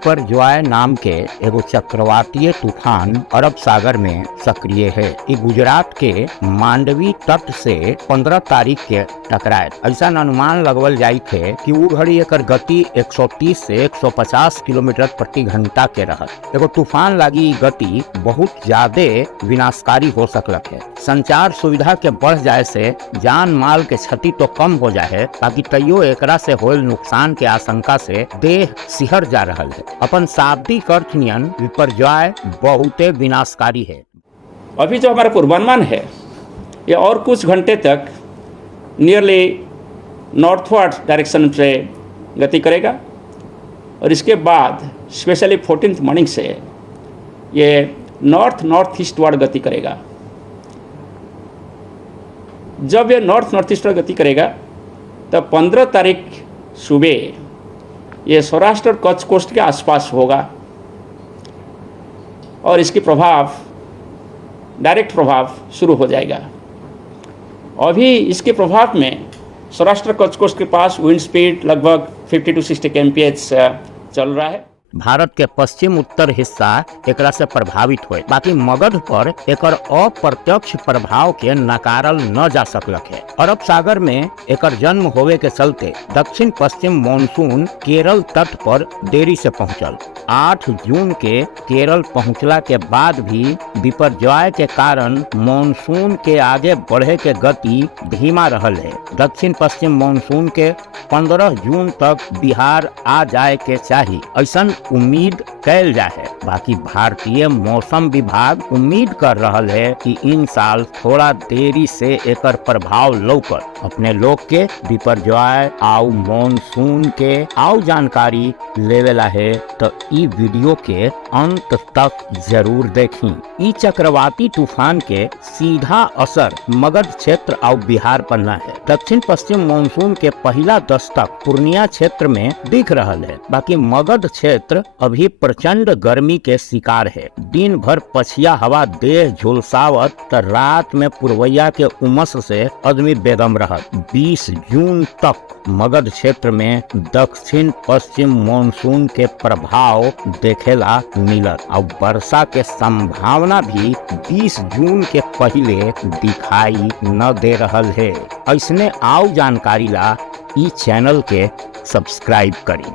बिपरजॉय नाम के एगो चक्रवातीय तूफान अरब सागर में सक्रिय है। ये गुजरात के मांडवी तट से 15 तारीख के टकराए। ऐसा अनुमान लगवल जाई थे कि वो घड़ी एकर गति 130 से 150 किलोमीटर प्रति घंटा के रहत। एगो तूफान लागी गति बहुत ज्यादा विनाशकारी हो सकलक है। संचार सुविधा के बढ़ जाए से जान माल के क्षति तो कम हो जाए, बाकी तैयो एकरा से होल नुकसान के आशंका से देह सिहर जा रहल है। अपन शाब्दिक अर्थ नियन विपरजॉय बहुते विनाशकारी है। अभी जो हमारा पूर्वानुमान है ये और कुछ घंटे तक नियरली नॉर्थवर्ड डायरेक्शन से गति करेगा और इसके बाद स्पेशली 14th मॉर्निंग से ये नॉर्थ ईस्टवर्ड गति करेगा। जब ये नॉर्थ ईस्टवर्ड गति करेगा तब 15 तारीख सुबह ये सौराष्ट्र और कच्छ कोस्ट के आसपास होगा और इसकी डायरेक्ट प्रभाव शुरू हो जाएगा। अभी इसके प्रभाव में सौराष्ट्र कच्छ कोस्ट के पास विंड स्पीड लगभग 50 to 60 kmph चल रहा है। भारत के पश्चिम उत्तर हिस्सा एकरा से प्रभावित हुए, बाकी मगध पर एकर अप्रत्यक्ष प्रभाव के नकारल न जा सकलक है। अरब सागर में एकर जन्म होवे के चलते दक्षिण पश्चिम मानसून केरल तट पर देरी से पहुंचल। 8 जून के केरल पहुंचला के बाद भी बिपरजॉय के कारण मानसून के आगे बढ़े के गति धीमा रहल है। दक्षिण पश्चिम मानसून के 15 जून तक बिहार आ जाए के चाहिए, ऐसा उम्मीद कैल जा है। बाकी भारतीय मौसम विभाग उम्मीद कर रहल है कि इन साल थोड़ा देरी से एकर प्रभाव लौकर अपने लोग के बिपरजॉय आउ मानसून के आउ जानकारी लेवेला है। तो ई वीडियो के अंत तक जरूर देखी। ई चक्रवाती तूफान के सीधा असर मगध क्षेत्र और बिहार पर न है। दक्षिण पश्चिम मानसून के पहला दस्तक पूर्णिया क्षेत्र में दिख रहल है, बाकी मगध क्षेत्र अभी प्रचंड गर्मी के शिकार है। दिन भर पछिया हवा देह झुलसावत तो रात में पुरवैया के उमस से आदमी बेदम रहत। 20 जून तक मगध क्षेत्र में दक्षिण पश्चिम मानसून के प्रभाव देखेला मिलत और वर्षा के संभावना भी 20 जून के पहले दिखाई न दे रहल है। ऐसने आउ जानकारी ला ई चैनल के सब्सक्राइब करी।